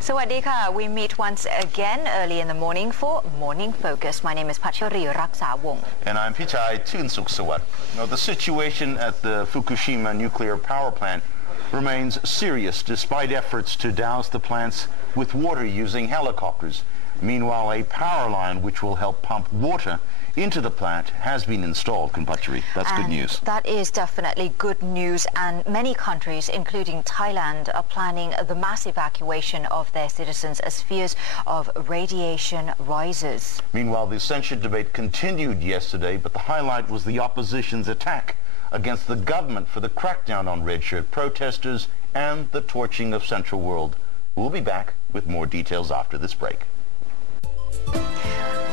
Sawadika, we meet once again early in the morning for Morning Focus. My name is Pachari Raksa-wong. And I'm Pichai Tunsuk-sawat. Now, the situation at the Fukushima nuclear power plant remains serious despite efforts to douse the plants with water using helicopters. Meanwhile, a power line which will help pump water into the plant has been installed, Kumpachari. That's good news. That is definitely good news, and many countries, including Thailand, are planning the mass evacuation of their citizens as fears of radiation rises. Meanwhile, the censure debate continued yesterday, but the highlight was the opposition's attack against the government for the crackdown on red shirt protesters and the torching of Central World. We'll be back with more details after this break.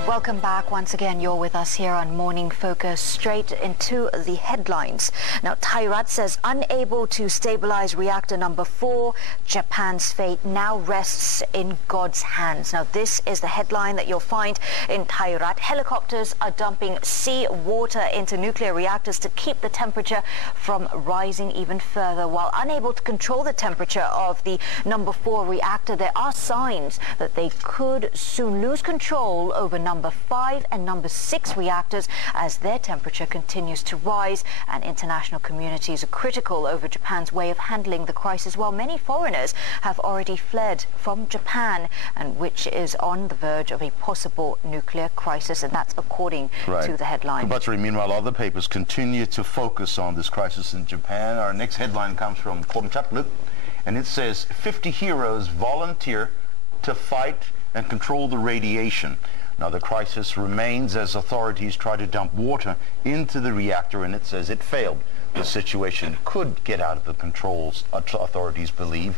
Welcome back. Once again, you're with us here on Morning Focus. Straight into the headlines. Now, Thairat says unable to stabilize reactor number 4, Japan's fate now rests in God's hands. Now, this is the headline that you'll find in Thairat. Helicopters are dumping sea water into nuclear reactors to keep the temperature from rising even further. While unable to control the temperature of the number 4 reactor, there are signs that they could soon lose control over number 5 and number 6 reactors as their temperature continues to rise, and international communities are critical over Japan's way of handling the crisis, while many foreigners have already fled from Japan, and which is on the verge of a possible nuclear crisis, and that's according to the headline. Kumpachari, meanwhile, other papers continue to focus on this crisis in Japan. Our next headline comes from Chud, and it says 50 heroes volunteer to fight and control the radiation. Now, the crisis remains as authorities try to dump water into the reactor, and it says it failed. The situation could get out of the controls, authorities believe,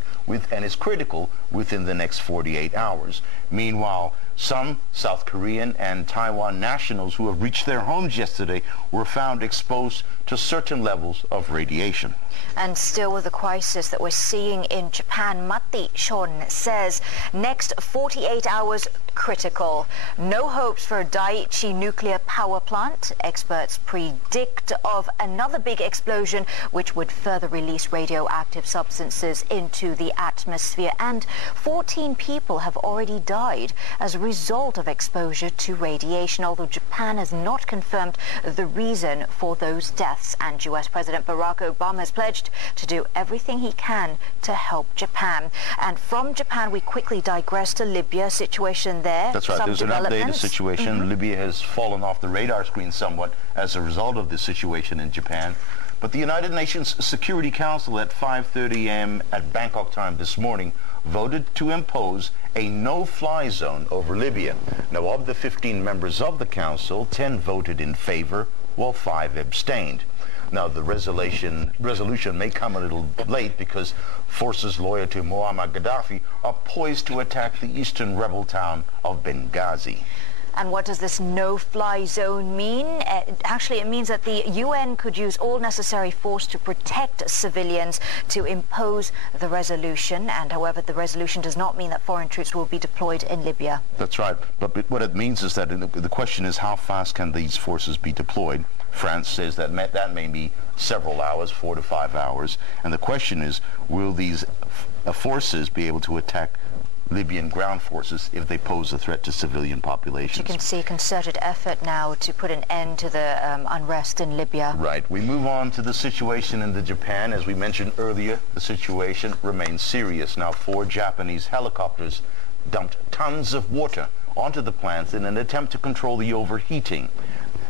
and is critical within the next 48 hours. Meanwhile, some South Korean and Taiwan nationals who have reached their homes yesterday were found exposed to certain levels of radiation. And still with the crisis that we're seeing in Japan, Mati Shon says next 48 hours critical. No hopes for a Dai-ichi nuclear power plant. Experts predict of another big explosion which would further release radioactive substances into the atmosphere. And 14 people have already died as a result of exposure to radiation, although Japan has not confirmed the reason for those deaths. And US President Barack Obama has pledged to do everything he can to help Japan. And from Japan, we quickly digress to Libya. Situation there. That's right. There's an updated situation. Libya has fallen off the radar screen somewhat as a result of this situation in Japan. But the United Nations Security Council at 5:30 a.m. at Bangkok time this morning voted to impose a no-fly zone over Libya. Now, of the 15 members of the council, 10 voted in favor, while 5 abstained. Now, the resolution may come a little late because forces loyal to Muammar Gaddafi are poised to attack the eastern rebel town of Benghazi. And what does this no-fly zone mean? Actually, it means that the UN could use all necessary force to protect civilians to impose the resolution. And however, the resolution does not mean that foreign troops will be deployed in Libya. That's right. But what it means is that the question is how fast can these forces be deployed? France says that may be several hours, 4 to 5 hours. And the question is, will these forces be able to attack Libyan ground forces if they pose a threat to civilian populations? You can see concerted effort now to put an end to the unrest in Libya. Right. We move on to the situation in Japan. As we mentioned earlier, the situation remains serious. Now, 4 Japanese helicopters dumped tons of water onto the plants in an attempt to control the overheating.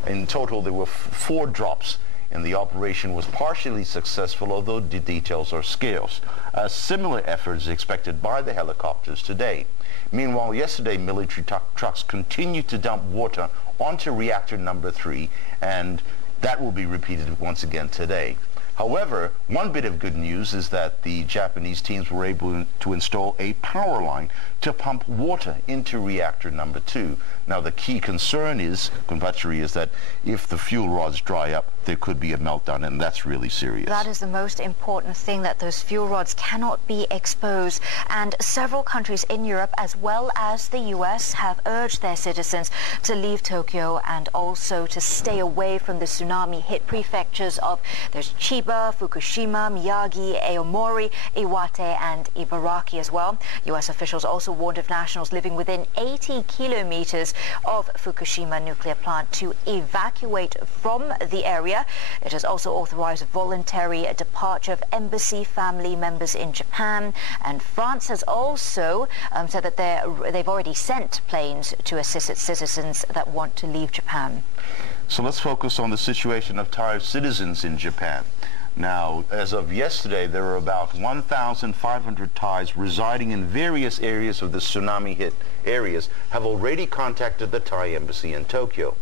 In total, there were 4 drops, and the operation was partially successful, although the details are scarce. A similar effort is expected by the helicopters today. Meanwhile, yesterday, military trucks continued to dump water onto reactor number 3, and that will be repeated once again today. However, one bit of good news is that the Japanese teams were able to install a power line to pump water into reactor number 2. Now, the key concern is, Kumpachari, is that if the fuel rods dry up, there could be a meltdown, and that's really serious. That is the most important thing, that those fuel rods cannot be exposed. And several countries in Europe, as well as the US, have urged their citizens to leave Tokyo and also to stay away from the tsunami-hit prefectures of there's Chiba, Chiba, Fukushima, Miyagi, Aomori, Iwate and Ibaraki as well. U.S. officials also warned of nationals living within 80 kilometers of Fukushima nuclear plant to evacuate from the area. It has also authorized voluntary departure of embassy family members in Japan, and France has also said that they've already sent planes to assist its citizens that want to leave Japan. So let's focus on the situation of Thai citizens in Japan. Now, as of yesterday, there are about 1,500 Thais residing in various areas of the tsunami-hit areas have already contacted the Thai embassy in Tokyo.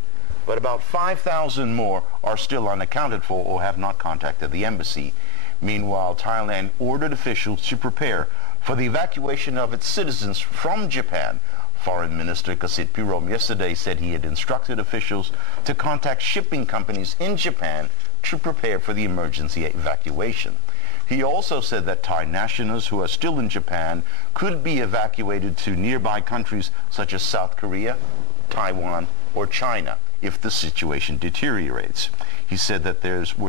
But about 5,000 more are still unaccounted for or have not contacted the embassy. Meanwhile, Thailand ordered officials to prepare for the evacuation of its citizens from Japan. Foreign Minister Kasit Pirom yesterday said he had instructed officials to contact shipping companies in Japan to prepare for the emergency evacuation. He also said that Thai nationals who are still in Japan could be evacuated to nearby countries such as South Korea, Taiwan, or China if the situation deteriorates. He said that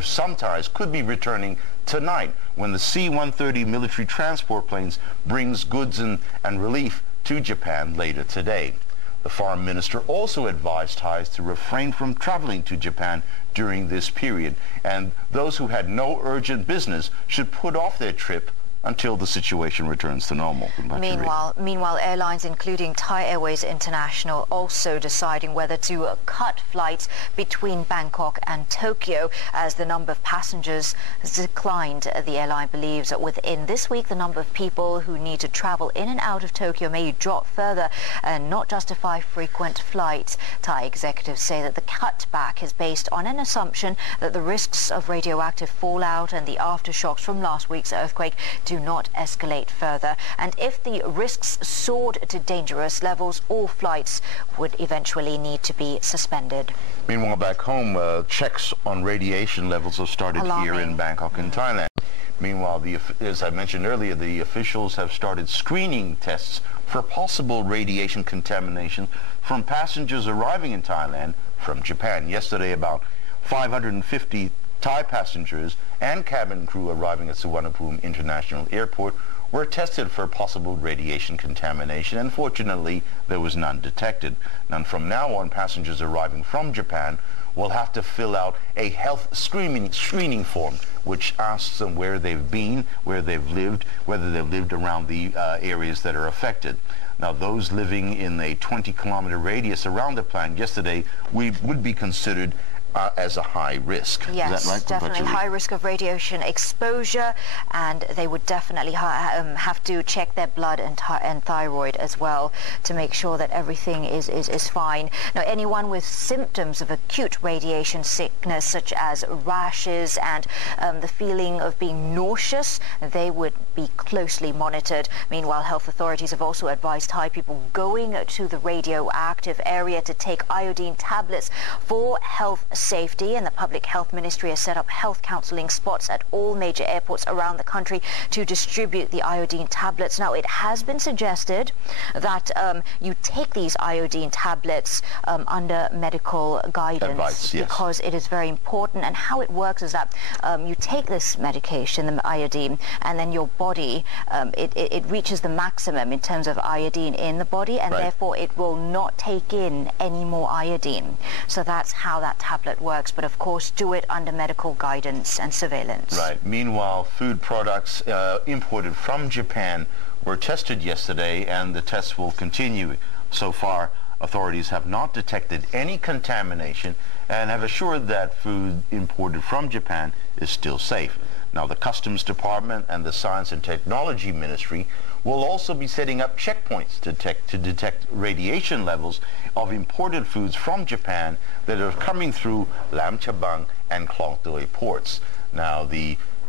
some Thais could be returning tonight when the C-130 military transport planes brings goods and relief to Japan later today. The foreign minister also advised Thais to refrain from traveling to Japan during this period, and those who had no urgent business should put off their trip until the situation returns to normal. Meanwhile, airlines including Thai Airways International also deciding whether to cut flights between Bangkok and Tokyo as the number of passengers has declined. The airline believes that within this week the number of people who need to travel in and out of Tokyo may drop further and not justify frequent flights. Thai executives say that the cutback is based on an assumption that the risks of radioactive fallout and the aftershocks from last week's earthquake do not escalate further. And if the risks soared to dangerous levels, all flights would eventually need to be suspended. Meanwhile, back home, checks on radiation levels have started here in Bangkok in Thailand. Meanwhile, as I mentioned earlier, the officials have started screening tests for possible radiation contamination from passengers arriving in Thailand from Japan. Yesterday, about 550 Thai passengers and cabin crew arriving at Suvarnabhumi International Airport were tested for possible radiation contamination, and fortunately there was none detected. Now, from now on, passengers arriving from Japan will have to fill out a health screening form which asks them where they've been, where they've lived, whether they've lived around the areas that are affected. Now, those living in a 20-kilometer radius around the plant yesterday would be considered as a high risk. Yes, is that right? Definitely high risk of radiation exposure, and they would definitely have to check their blood and thyroid as well to make sure that everything is fine. Now, anyone with symptoms of acute radiation sickness, such as rashes and the feeling of being nauseous, they would be closely monitored. Meanwhile, health authorities have also advised Thai people going to the radioactive area to take iodine tablets for health safety, and the Public Health Ministry has set up health counseling spots at all major airports around the country to distribute the iodine tablets. Now, it has been suggested that you take these iodine tablets under medical guidance. Advice, yes. Because it is very important, and how it works is that you take this medication, the iodine, and then your body, it reaches the maximum in terms of iodine in the body, and therefore it will not take in any more iodine. So that's how that tablet works, but of course do it under medical guidance and surveillance. Right. Meanwhile, food products imported from Japan were tested yesterday, and the tests will continue. So far, authorities have not detected any contamination and have assured that food imported from Japan is still safe. Now, the Customs Department and the Science and Technology Ministry will also be setting up checkpoints to detect radiation levels of imported foods from Japan that are coming through Lam Chabang and Klong Toei ports. Now,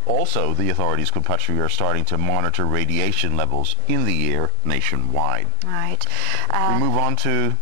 also the authorities, Kunpatri, are starting to monitor radiation levels in the air nationwide. Right. We move on to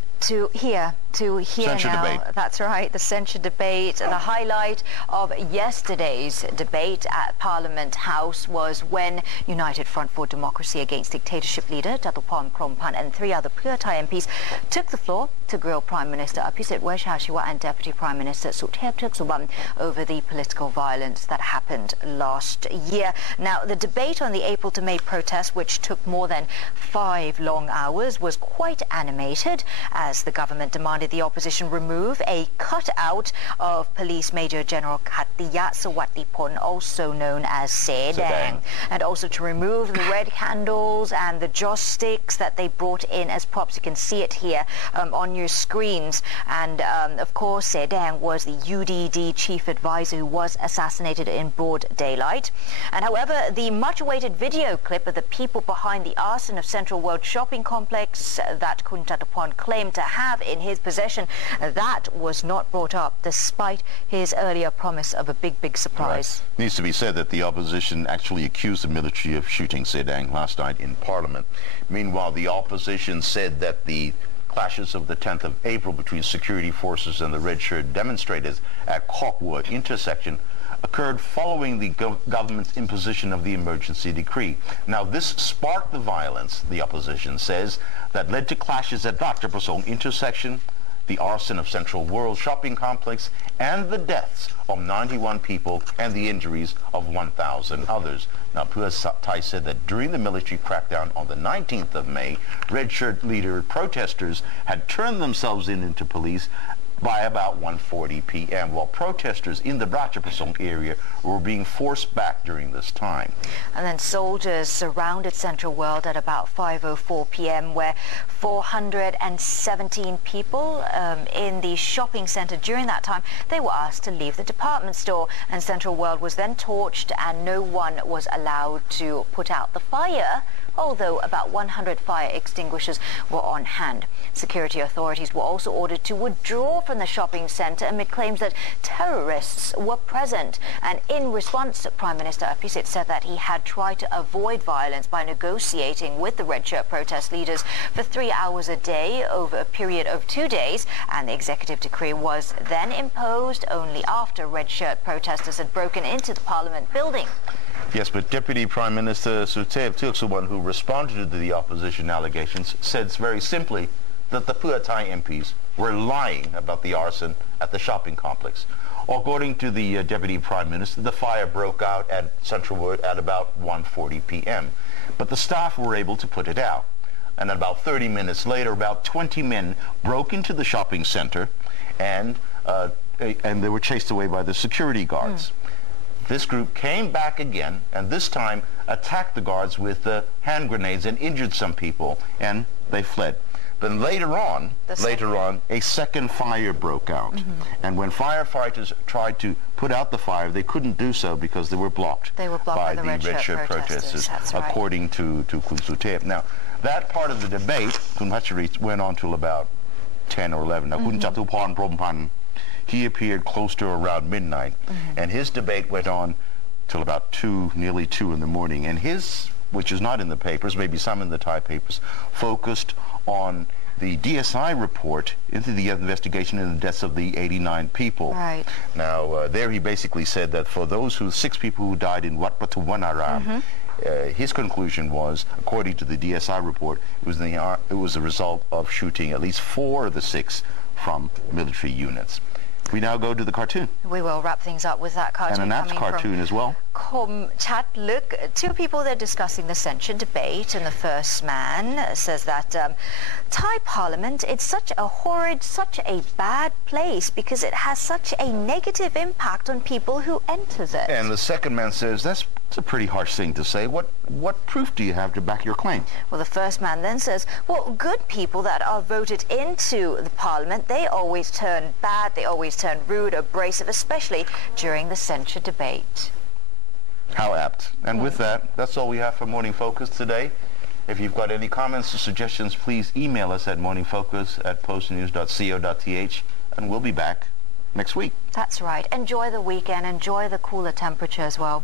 to hear Censure now. debate. That's right, the censure debate. The highlight of yesterday's debate at Parliament House was when United Front for Democracy Against Dictatorship leader Jatuporn Prompan and 3 other Pheu Thai MPs took the floor to grill Prime Minister Apisit Wejshashiwa and Deputy Prime Minister Suthep Thaugsuban over the political violence that happened last year. Now, the debate on the April to May protest, which took more than 5 long hours, was quite animated as the government demanded the opposition remove a cutout of Police Major General Khattiya Sawatipon, also known as Sedang, and also to remove the red candles and the joss sticks that they brought in as props. You can see it here on your screens. And of course, Sedang was the UDD chief advisor who was assassinated in broad daylight. And however, the much-awaited video clip of the people behind the arson of Central World Shopping Complex that Kun Jatuporn claimed to have in his possession, that was not brought up despite his earlier promise of a big surprise. Right. Needs to be said that the opposition actually accused the military of shooting Sedang last night in Parliament. Meanwhile, the opposition said that the clashes of the 10th of April between security forces and the red-shirt demonstrators at Kokwa intersection occurred following the government's imposition of the emergency decree. Now, this sparked the violence, the opposition says, that led to clashes at Dr. Pasong intersection, the arson of Central World Shopping Complex, and the deaths of 91 people and the injuries of 1,000 others. Now, Pheu Thai said that during the military crackdown on the 19th of May, red shirt leader protesters had turned themselves into police by about 1:40 p.m., while protesters in the Ratchaprasong area were being forced back during this time. And then soldiers surrounded Central World at about 5:04 p.m., where 417 people in the shopping center during that time, they were asked to leave the department store, and Central World was then torched and no one was allowed to put out the fire, although about 100 fire extinguishers were on hand. Security authorities were also ordered to withdraw from the shopping center amid claims that terrorists were present. And in response, Prime Minister Apisit said that he had tried to avoid violence by negotiating with the red shirt protest leaders for 3 hours a day over a period of 2 days, and the executive decree was then imposed only after red shirt protesters had broken into the parliament building. Yes, but Deputy Prime Minister Suthep Thaugsuban, who responded to the opposition allegations, said very simply that the Pheu Thai MPs were lying about the arson at the shopping complex. According to the Deputy Prime Minister, the fire broke out at Central World at about 1:40 p.m. But the staff were able to put it out. And about 30 minutes later, about 20 men broke into the shopping center and they were chased away by the security guards. This group came back again, and this time attacked the guards with hand grenades and injured some people, and they fled. But later on, a second fire broke out. And when firefighters tried to put out the fire, they couldn't do so because they were blocked, by the red shirt protesters, according to Kun Suthep. Now, that part of the debate, Kun Hatchari, went on till about 10 or 11. Now, Kun Jatuporn Prompan, he appeared close to around midnight, and his debate went on till about nearly 2 in the morning. And his, which is not in the papers, maybe some in the Thai papers, focused on the DSI report into the investigation into the deaths of the 89 people. Right. Now, there he basically said that for those 6 people who died in Wat Patuwanaram, his conclusion was, according to the DSI report, it was the result of shooting at least 4 of the 6 from military units. We now go to the cartoon. We will wrap things up with that cartoon. And a naps cartoon as well. Chud, Luek, 2 people there discussing the censure debate, and the first man says that Thai Parliament, it's such a horrid, such a bad place because it has such a negative impact on people who enters it. And the second man says, that's a pretty harsh thing to say. What proof do you have to back your claim? Well, the first man then says, well, good people that are voted into the Parliament, they always turn bad, they always turn rude, abrasive, especially during the censure debate. How apt. And with that, that's all we have for Morning Focus today. If you've got any comments or suggestions, please email us at morningfocus@postnews.co.th, and we'll be back next week. That's right. Enjoy the weekend. Enjoy the cooler temperature as well.